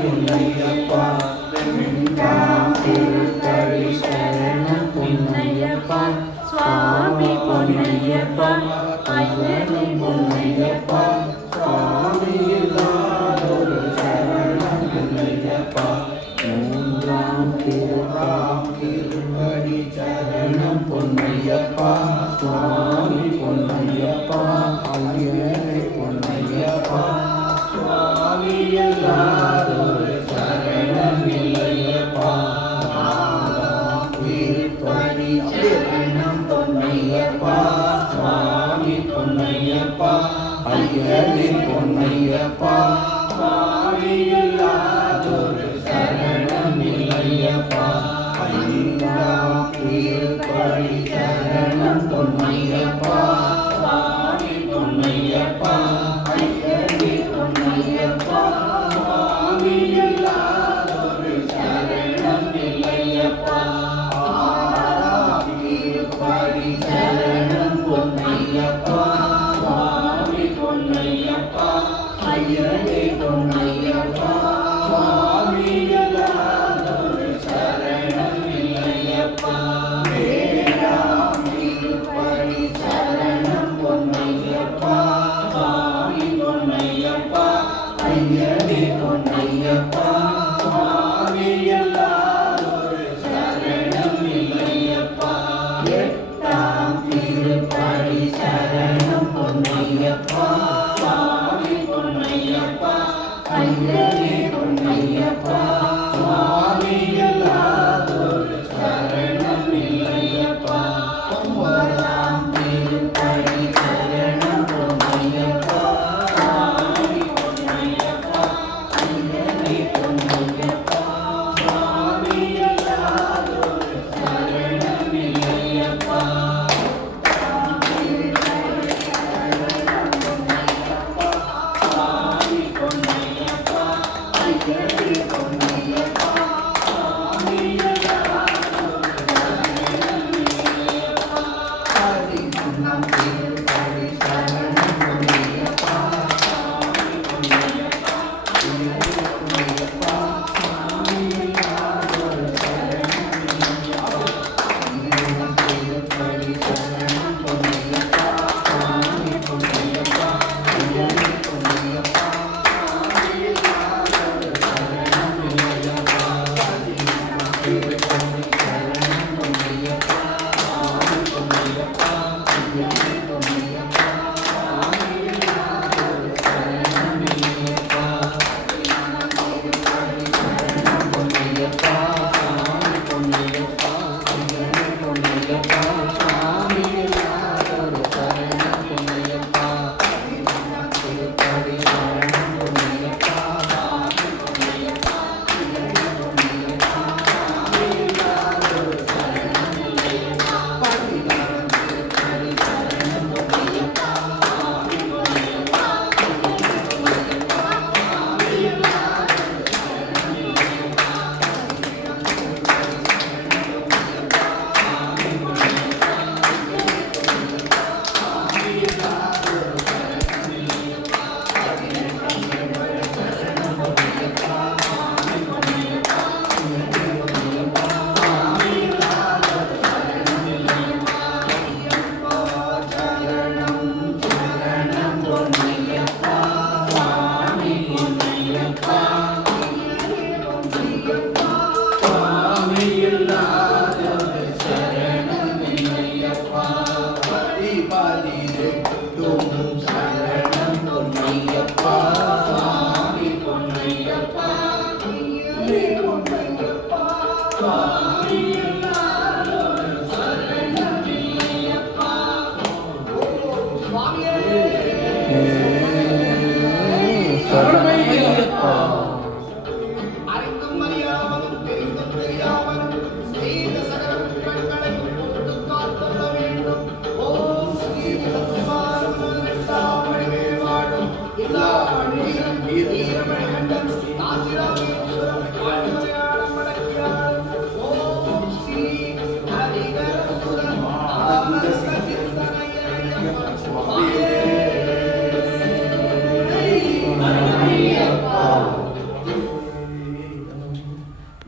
பொன்னையப்பா வெண்காம் திருப்படி சரணம் பொன்னையப்பா சுவாமி பொன்னையப்பா ஐயனே பொன்னையப்பா சுவாமி இல்லாதொரு சரணம் பொன்னையப்பா மூன்றாம் திருப்படி சரணம் பொன்னையப்பா சுவாமி பொன்னையப்பா ஐயனே பொன்னையப்பா சுவாமி இல்லாதொரு சரணம் இல்லையப்பா திருப்படி சரணம் பொன்னையப்பா சுவாமி பொன்னையப்பா ஐயனே பொன்னையப்பா சுவாமி இல்லாதொரு சரணம் இல்லையப்பா ஐந்தாம் திருப்படி சரணம் பொன்னையப்பா சுவாமி பொன்னையப்பா ஐயனே பொன்னையப்பா சுவாமி இல்லாதொரு சரணம் இல்லையப்பா ஆறாம் திருப்படி சரணம் பொன்னையப்பா சுவாமி பொன்னையப்பா ஐயனே பொன்னையப்பா சுவாமி இல்லாதொரு சரணம் இல்லையப்பா ஏழாம் திருப்படி சரணம் பொன்னையப்பா சுவாமி பொன்னையப்பா ஐயனே பொன்னையப்பா சுவாமி இல்லாதொரு சரணம் இல்லையப்பா எட்டாம் திருப்படி சரணம் பொன்னையப்பா சுவாமி பொன்னையப்பா ஐயனே பொன்னையப்பா சுவாமி இல்லாதொரு சரணம் இல்லையப்பா ஒன்பதாம் திருப்படி சரணம் பொன்னையப்பா சுவாமி பொன்னையப்பா ஐயனே பொன்னையப்பா சுவாமி இல்லாதொரு சரணம் இல்லையப்பா சுவாமி பொன்னையப்பா ஐயனே பொன்னையப்பா சுவாமி இல்லாதொரு சரணம் இல்லையப்பா பதினொன்றாம் திருப்படி சரணம் பொன்னையப்பா சுவாமி பொன்னையப்பா ஐயனே பொன்னையப்பா